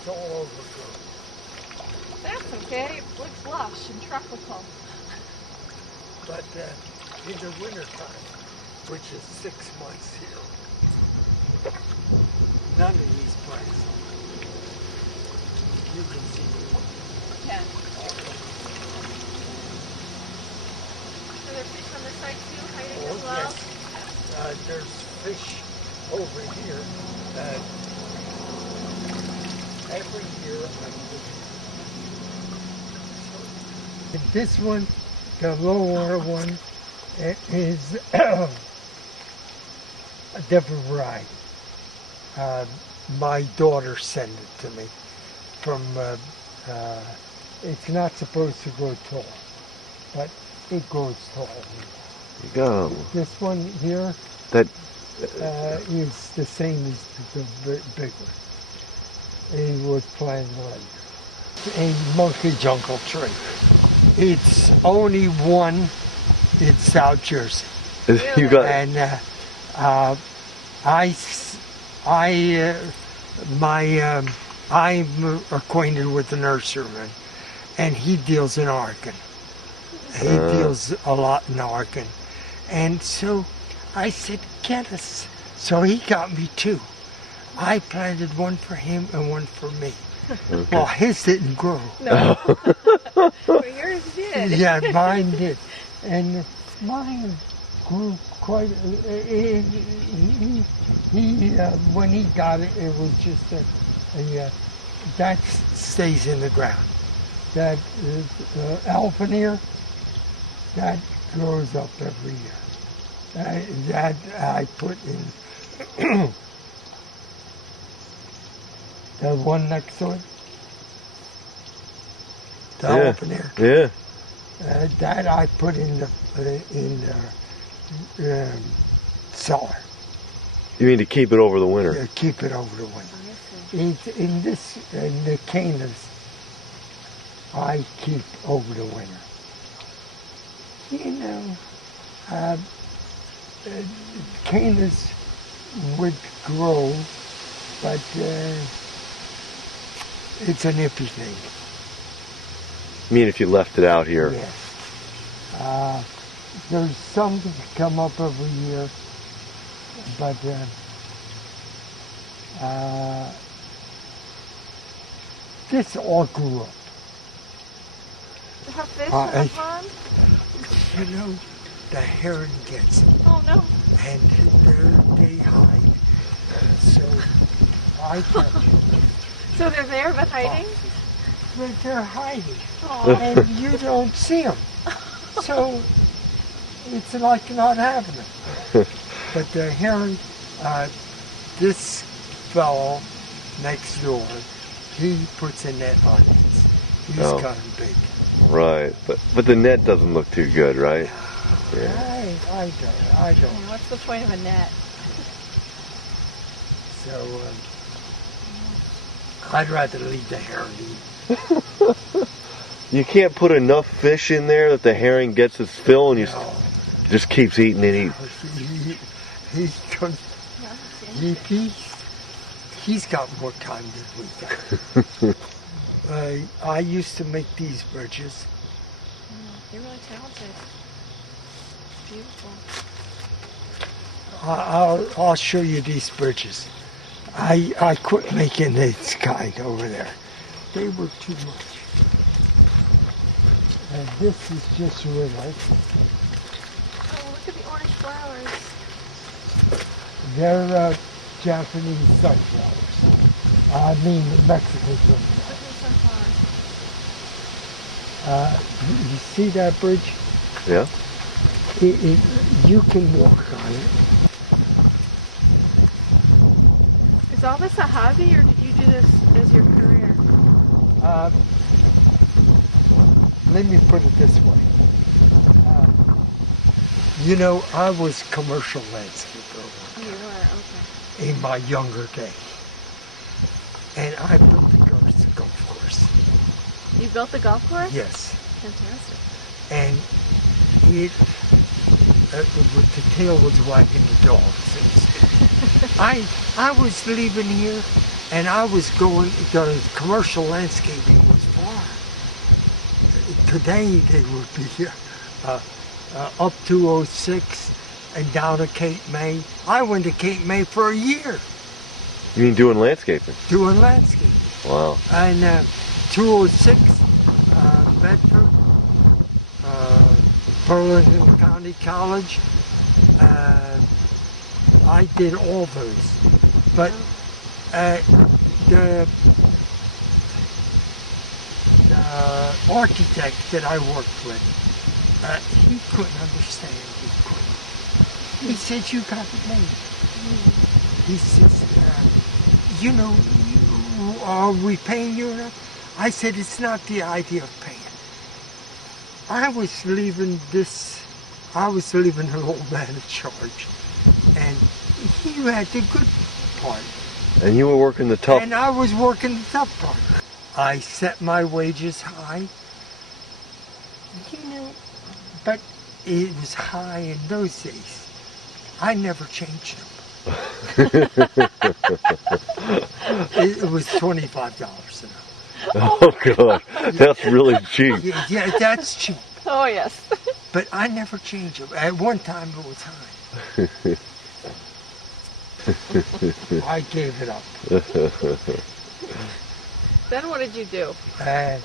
it's all overgrown. That's okay. It looks lush and tropical. But in the wintertime, which is 6 months here, none of these plants are. You can see them. Yeah. Are there fish on this side too, hiding as well? Yes. There's fish over here that every year I fish. And this one, the lower one, is a different variety. My daughter sent it to me from, it's not supposed to grow tall, but it grows tall. There you go. This one here That is the same as the big one. It was planted later. A monkey jungle tree. It's only one in South Jersey. you got. And I'm acquainted with the nurseryman, and he deals in Oregon. He deals a lot in Oregon. And so I said, get us. So he got me two. I planted one for him and one for me. Okay. Well, his didn't grow. No. Well, yours did. Yeah, mine did. And mine grew quite, when he got it, it was just that stays in the ground. That elephant ear, that grows up every year. That I put in the one next to it. The elephant ear. Yeah. That I put in the cellar. You mean to keep it over the winter? Keep it over the winter. It's in the canas, I keep over the winter. You know, canas would grow, but it's an iffy thing. You mean if you left it out here? Yes. There's some that come up every year, but this all grew up. Do you have fish in the pond? You know, the heron gets them, Oh no. and they hide. So I catch them. So they're there but hiding? But they're hiding, Aw. and you don't see them. So it's like not having them. But the heron, this fellow next door, he puts a net on it. He's got them big. Right, but the net doesn't look too good, right? Yeah. I don't. What's the point of a net? So I'd rather leave the heron eat. You can't put enough fish in there that the herring gets its fill and you No. just keeps eating and eating. He's got more time than we got. I used to make these bridges. You're really talented. Beautiful. I'll show you these bridges. I quit making this kind over there. They were too much. And this is just really nice. Oh, look at the orange flowers. They're Japanese sunflowers. I mean Mexican sunflowers. Look at the sunflowers. You see that bridge? Yeah? You can walk on it. Is all this a hobby, or did you do this as your career? Let me put it this way. You know, I was commercial landscaper Oh, you were, okay. in my younger day. And I built a golf course. You built the golf course? Yes. Fantastic. And the tail was wagging the dog. I was leaving here And I was going, the commercial landscaping was far. Today they would be up 206 and down to Cape May. I went to Cape May for a year You mean doing landscaping? doing landscaping. Wow. And 206, Bedford, Burlington County College. I did all those. But the architect that I worked with, he couldn't understand. He said, "You got it made." He says, "You know, are we paying you enough?" I said, "It's not the idea of paying. I was leaving an old man in charge, and he had the good part. And you were working the tough. And I was working the tough part. I set my wages high, but it was high in those days. I never changed them. It was $25 an hour. Oh God, that's really cheap. Yeah, that's cheap. Oh, yes. But I never changed it. At one time it was high. I gave it up. Then what did you do? And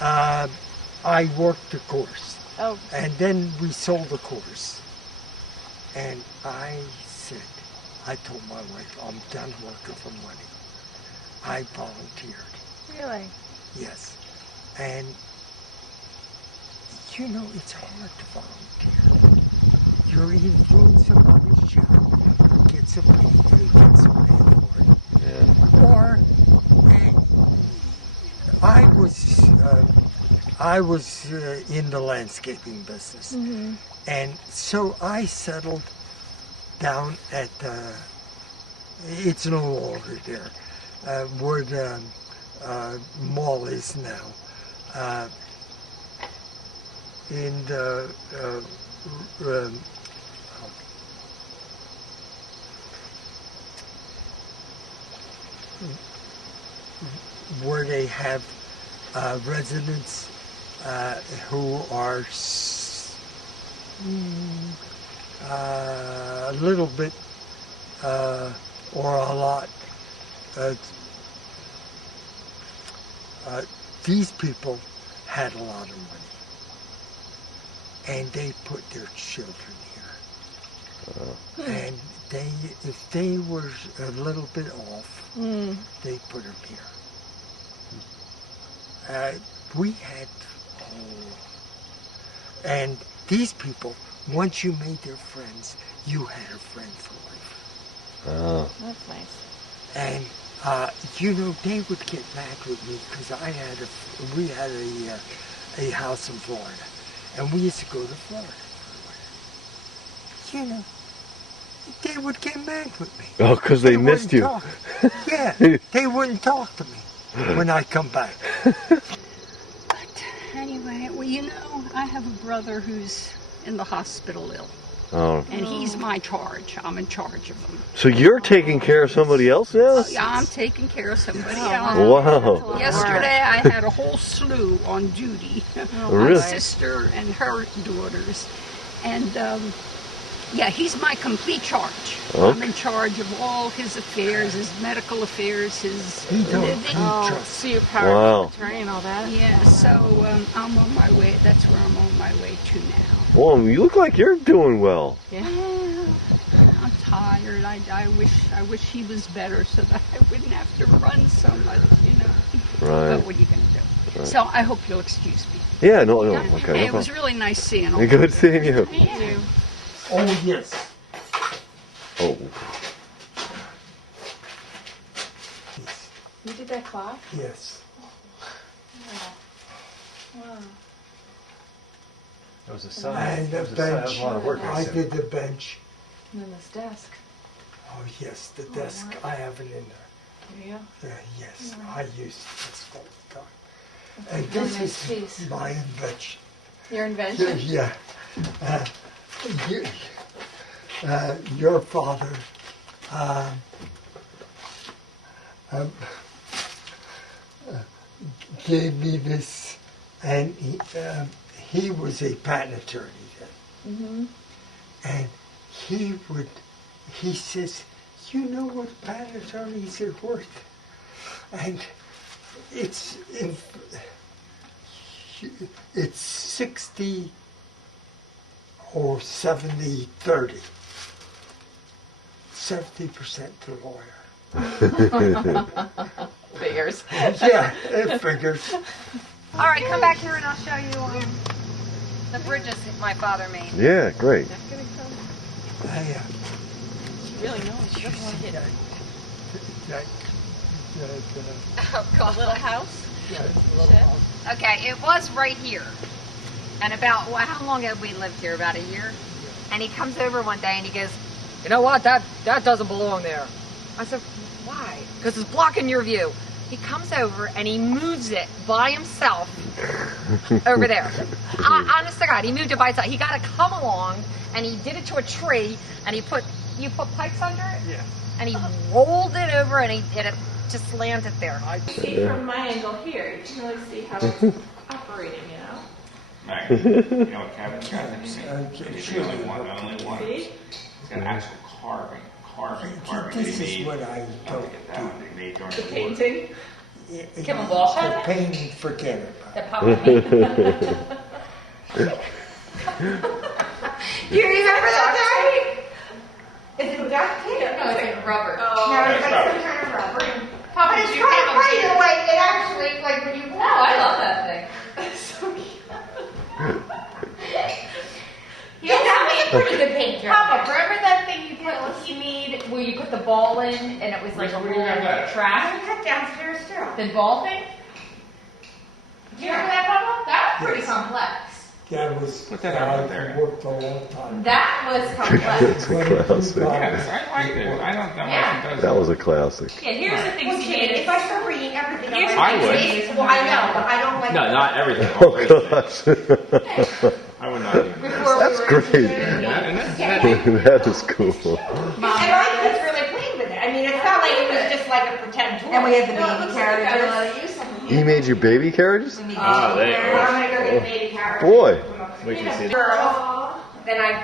I worked the course. Oh, And then we sold the course. And I told my wife, I'm done working for money. I volunteered. really? Yes. And, it's hard to volunteer. You're either doing somebody's job, gets a pay for it, Yeah. or I was in the landscaping business. Mm-hmm. And so I settled down at, it's no longer there, where the mall is now. In the, where they have residents who are a little bit or a lot. These people had a lot of money, and they put their children here. And if they were a little bit off, they put them here. We had, and these people, once you made their friends, you had a friend for life. Oh. That's nice. And they would get mad with me because we had a house in Florida, and we used to go to Florida. They would get mad with me. Oh, because they missed you. Talk. Yeah, they wouldn't talk to me when I come back. But anyway, well, I have a brother who's in the hospital ill. Oh. And he's my charge. I'm in charge of him. So you're taking care of somebody else now? Yeah, I'm taking care of somebody else. Wow. Yesterday I had a whole slew on duty. Really? My sister and her daughters. And he's my complete charge. Okay. I'm in charge of all his affairs, his medical affairs, his He don't living. trust. So you're power Wow. of attorney and all that? Yeah, so I'm on my way. That's where I'm on my way to now. Well, you look like you're doing well. Yeah. I'm tired. I wish he was better so that I wouldn't have to run so much, Right. But what are you going to do? Right. So I hope you'll excuse me. Yeah, no, okay. Hey, No it was really nice seeing all Good seeing you. Yeah. Oh, yes. Oh. You did that clock? Yes. Wow. It was a sign. And the It was a sign. That was bench. a lot of work. I did the bench. And then this desk. Oh, yes, the desk. I have it in there. There you Yes, I use this all the time. go. And Very this nice is piece. my invention. Your invention? Yeah. Your father um, gave me this, and he was a patent attorney then. And he says, you know what patent attorneys are worth? And it's 60 or 70-30. 70% to the lawyer. Figures. Yeah, it figures. All right, come back here and I'll show you the bridges that my father made. Yeah, great. Really knows. She doesn't want to hit it. Oh, God. Little house? Okay, it was right here. And about, well, how long have we lived here? About a year? And he comes over one day and he goes, you know what, that doesn't belong there. I said, why? Because it's blocking your view. He comes over and he moves it by himself over there. Honest to God, he moved it by himself. He got to come along and he did it to a tree and you put pipes under it? Yeah. And he rolled it over and it just landed there. See from my angle here, you can really see how it's operating, you know? Right. You know what Kevin's got? Have you seen? It's really only one. See? It's got actual carving. This They is made- what I Oh, don't look at that one. They made during The the war. painting. do. Kim Walsh had The it? painting, forget The about puppet. Do you remember that day? Is it duct tape? No, it's like rubber. No, it's like some kind of rubber. But it's kind of funny the way it actually, like when you No, I love that thing. Yeah, that was a pretty good paint job. Papa, remember that thing you made where you put the ball in and it was like a Where do little you have that? I track? have downstairs too. The ball thing? Do you remember that, Papa? That was pretty complex. it. That was, Put that out there. worked a long time. That was complex. That's a classic. Yes, I like it. I don't know Yeah. what it does. That was a classic. Yeah, here's the Well, things you Jimmy, made. if I start reading everything, Here's I the would. things you made. Well, I know, but I don't like. No, not everything. Oh, gosh. I would not even. That's great. Yeah, and That is cool. And my kids really played with it. I mean, it's not like it was just like a pretend toy. And we had the baby carriages. He made you baby carriages? Oh, Well, they I'm gonna go get a baby carriage. Boy. we can see that. Girls. Then I.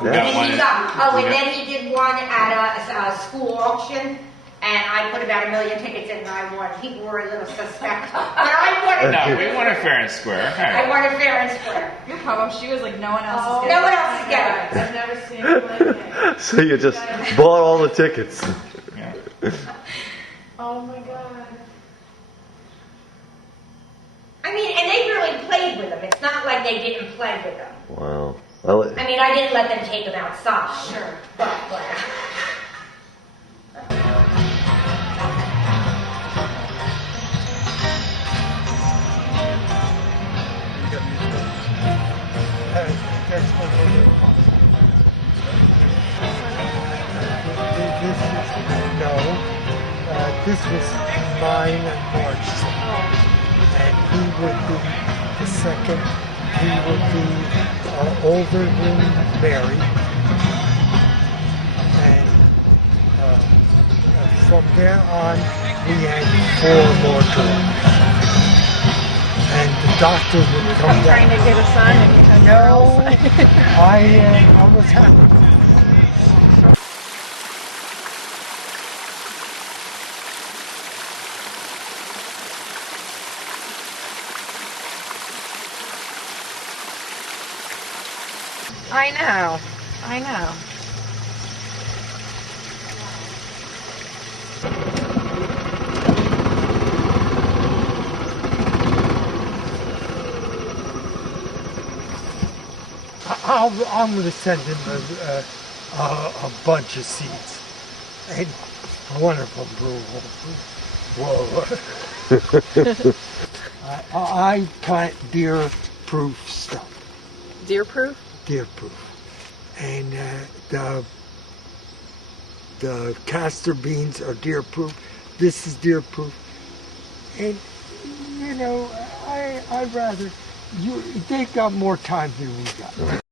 We And got then one. he got, and then he did one at a school auction, and I put about 1 million tickets in, and I won. People were a little suspect, but I won. No, we want it fair and square. I Okay. won it fair and square. Your papa, she was like, no one else is No getting one else is getting it. I've never seen it like it. So you just bought all the tickets. Yeah. Oh my God. I mean, and they really played with them. It's not like they didn't play with them. Wow. I mean, I didn't let them take them outside. Sure. But. That's what they do. This was mine and Mark's. And he would be the second. He would be older than Mary. And from there on, we had 4 more girls. And the doctor would come down. Trying to get a son and you had No, girls. I was happy. I know. I know. I'm going to send him a bunch of seeds. And one of them blew. Whoa. I plant deer-proof stuff. Deer proof? Deer-proof. And the castor beans are deer-proof. This is deer-proof. And, you know, I'd rather... they've got more time than we got.